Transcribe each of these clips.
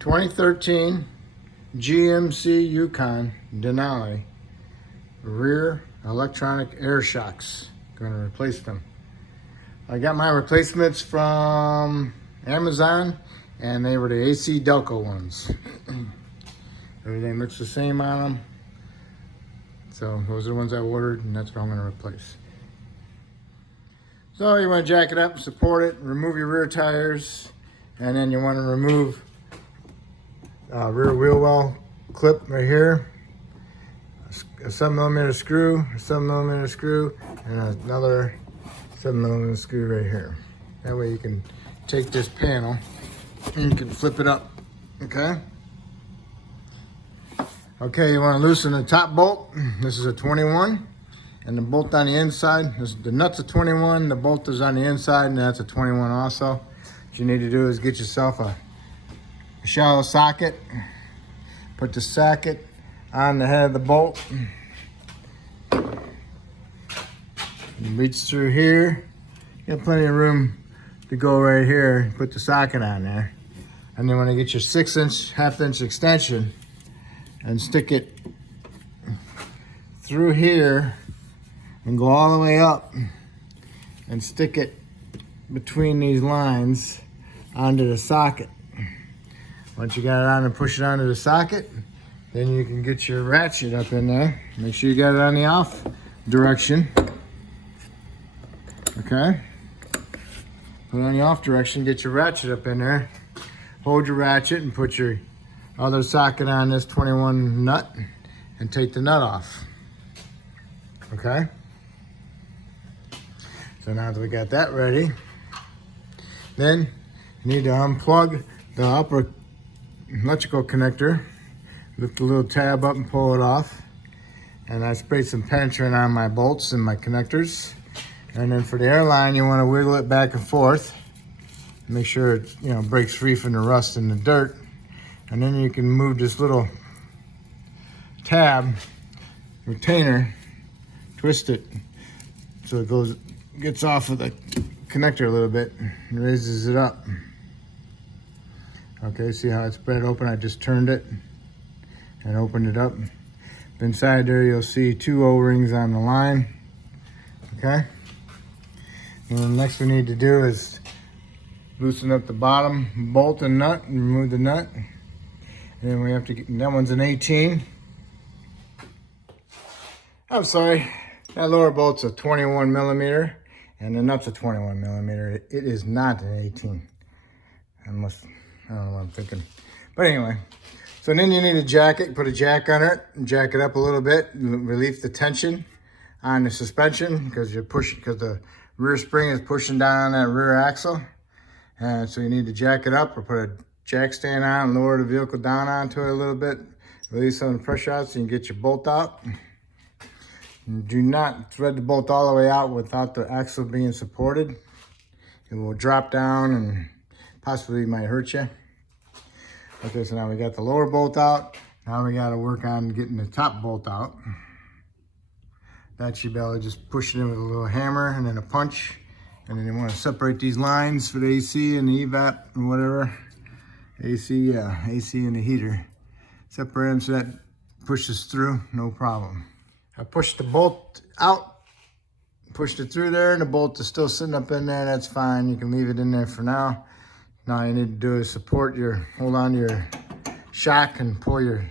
2013 GMC Yukon Denali rear electronic air shocks. Going to replace them. I got my replacements from Amazon, and they were the AC Delco ones. Everything looks the same on them. So those are the ones I ordered, and that's what I'm going to replace. So you want to jack it up, support it, remove your rear tires, and then you want to remove rear wheel well clip right here, a 7mm screw, a 7mm screw, and another 7mm screw right here. That way you can take this panel and you can flip it up. Okay. Okay, you want to loosen the top bolt. This is a 21, and the bolt on the inside, the nut's a 21, the bolt is on the inside, and that's a 21 also. What you need to do is get yourself a shallow socket. Put the socket on the head of the bolt. Reach through here. You got plenty of room to go right here. Put the socket on there. And then when you get your 6-inch, half-inch extension, and stick it through here and go all the way up and stick it between these lines onto the socket. Once you got it on and push it onto the socket, then you can get your ratchet up in there. Make sure you got it on the off direction. Okay? Put it on the off direction, get your ratchet up in there. Hold your ratchet and put your other socket on this 21 nut and take the nut off. Okay? So now that we got that ready, then you need to unplug the upper electrical connector. Lift the little tab up and pull it off. And I sprayed some penetrant on my bolts and my connectors. And then for the airline, you want to wiggle it back and forth. Make sure it breaks free from the rust and the dirt. And then you can move this little tab, retainer, twist it so it gets off of the connector a little bit and raises it up. Okay, see how it's spread open? I just turned it and opened it up. Inside there you'll see 2 O-rings on the line. Okay? And the next we need to do is loosen up the bottom bolt and nut and remove the nut. And then we have to get, that one's an 18. I'm sorry, that lower bolt's a 21mm and the nut's a 21mm. It is not an 18. I don't know what I'm thinking. But anyway, so then you need a jacket. Put a jack on it, and jack it up a little bit, relieve the tension on the suspension because the rear spring is pushing down on that rear axle. And so you need to jack it up or put a jack stand on, lower the vehicle down onto it a little bit, release some of the pressure out so you can get your bolt out. And do not thread the bolt all the way out without the axle being supported. It will drop down and possibly might hurt you. Okay, so now we got the lower bolt out. Now we got to work on getting the top bolt out. That you be able to just push it in with a little hammer and then a punch. And then you want to separate these lines for the AC and the evap and whatever. AC and the heater. Separate them so that pushes through, no problem. I pushed the bolt out, pushed it through there, and the bolt is still sitting up in there. That's fine. You can leave it in there for now. Now you need to do is hold on to your shock and pull your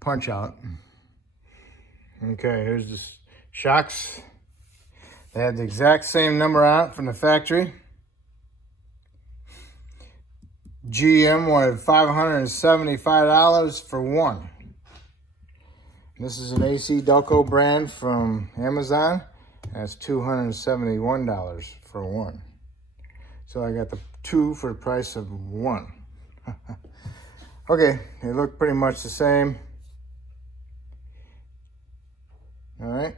punch out. Okay, here's the shocks. They had the exact same number on it from the factory. GM wanted $575 for one. This is an AC Delco brand from Amazon. That's $271 for one. So I got the 2 for the price of 1. Okay, they look pretty much the same. All right.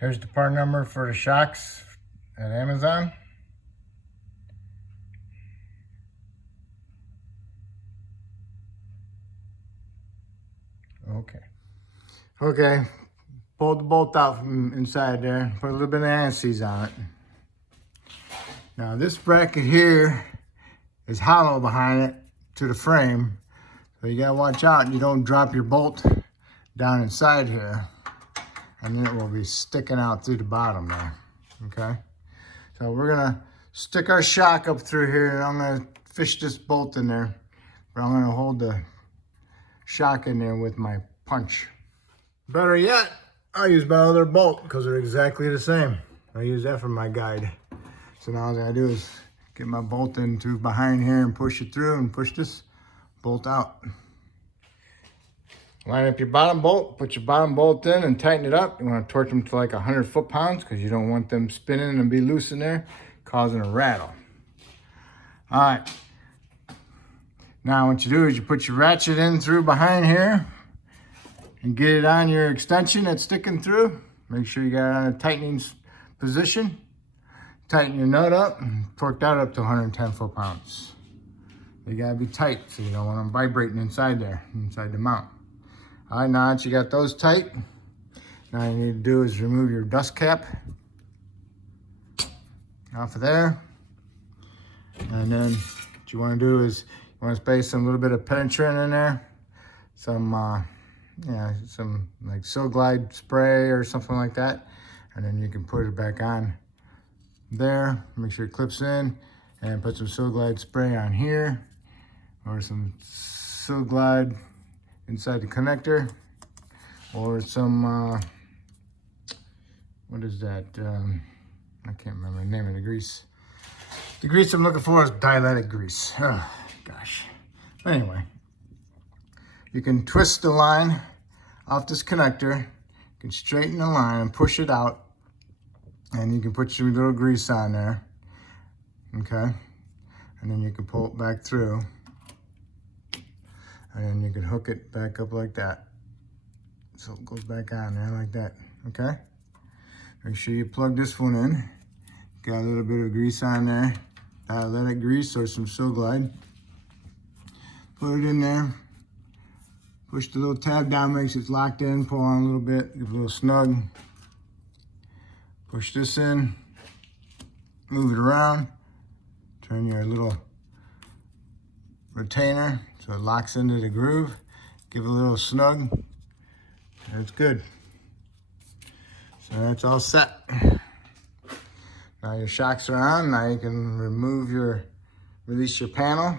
Here's the part number for the shocks at Amazon. Okay, pulled the bolt out from inside there, put a little bit of anti-seize on it. Now this bracket here is hollow behind it, to the frame. So you gotta watch out you don't drop your bolt down inside here, and then it will be sticking out through the bottom there, okay? So we're gonna stick our shock up through here, and I'm gonna fish this bolt in there, but I'm gonna hold the shock in there with my punch. Better yet, I'll use my other bolt because they're exactly the same. I use that for my guide. So now all I gotta do is get my bolt in through behind here and push it through and push this bolt out. Line up your bottom bolt, put your bottom bolt in and tighten it up. You want to torque them to like 100 foot-pounds because you don't want them spinning and be loose in there, causing a rattle. All right. Now what you do is you put your ratchet in through behind here and get it on your extension that's sticking through. Make sure you got it on a tightening position. Tighten your nut up and torque that up to 110 foot-pounds. They gotta be tight so you don't want them vibrating inside there, inside the mount. All right, now that you got those tight, now all you need to do is remove your dust cap off of there. And then what you wanna do is you wanna spray some little bit of penetrant in there, some like Sil Glide spray or something like that. And then you can put it back on there, make sure it clips in, and put some Sil Glide spray on here, or some Sil Glide inside the connector, or some, what is that? I can't remember the name of the grease. The grease I'm looking for is dielectric grease. Oh, gosh. Anyway, you can twist the line off this connector, you can straighten the line and push it out, and you can put your little grease on there, okay? And then you can pull it back through, and then you can hook it back up like that. So it goes back on there like that, okay? Make sure you plug this one in. Got a little bit of grease on there, dielectric grease or some Sil Glide. Put it in there. Push the little tab down, makes it locked in, pull on a little bit, give it a little snug. Push this in, move it around, turn your little retainer so it locks into the groove. Give it a little snug. That's good. So that's all set. Now your shocks are on. Now you can release your panel.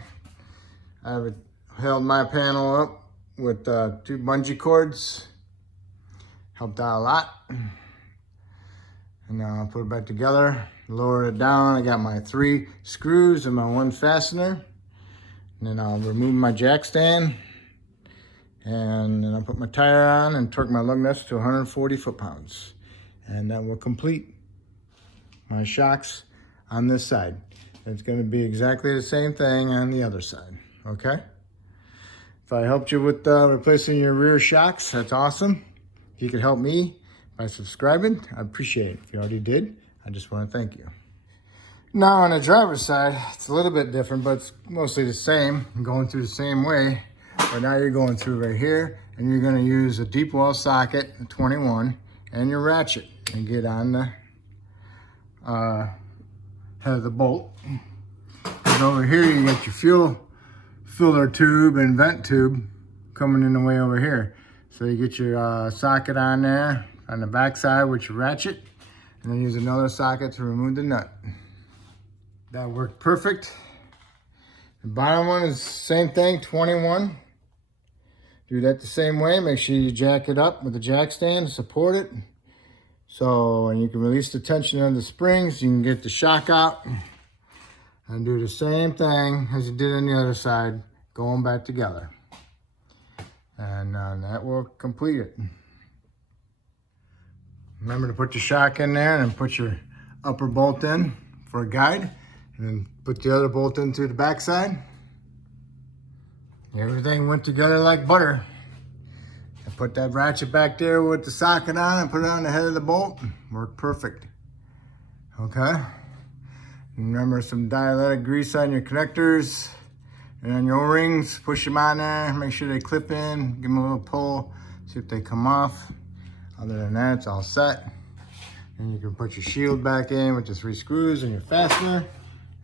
I've held my panel up with 2 bungee cords. Helped out a lot. And now I'll put it back together, lower it down. I got my 3 screws and my 1 fastener. And then I'll remove my jack stand. And then I'll put my tire on and torque my lug nuts to 140 foot-pounds. And that will complete my shocks on this side. It's gonna be exactly the same thing on the other side, okay? If I helped you with replacing your rear shocks, that's awesome. If you could help me by subscribing, I appreciate it. If you already did, I just want to thank you. Now on the driver's side, it's a little bit different, but it's mostly the same. I'm going through the same way, but now you're going through right here, and you're gonna use a deep well socket, a 21, and your ratchet, and get on the head of the bolt. And over here, you got your fuel filler tube and vent tube coming in the way over here. So you get your socket on there, on the back side with your ratchet, and then use another socket to remove the nut. That worked perfect. The bottom one is the same thing, 21. Do that the same way. Make sure you jack it up with the jack stand to support it. So, and you can release the tension of the springs. You can get the shock out and do the same thing as you did on the other side, going back together. And that will complete it. Remember to put your shock in there and put your upper bolt in for a guide, and then put the other bolt in through the back side. Everything went together like butter. I put that ratchet back there with the socket on and put it on the head of the bolt. Worked perfect. Okay. And remember, some dielectric grease on your connectors and on your O-rings. Push them on there. Make sure they clip in. Give them a little pull. See if they come off. Other than that, it's all set. And you can put your shield back in with the 3 screws and your fastener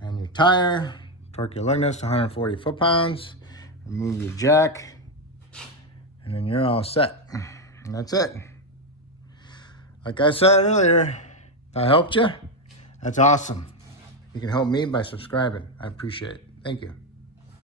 and your tire. Torque your lug nuts to 140 foot-pounds. remove your jack, and then you're all set. And that's it. Like I said earlier, if I helped you, that's awesome. You can help me by subscribing. I appreciate it. Thank you.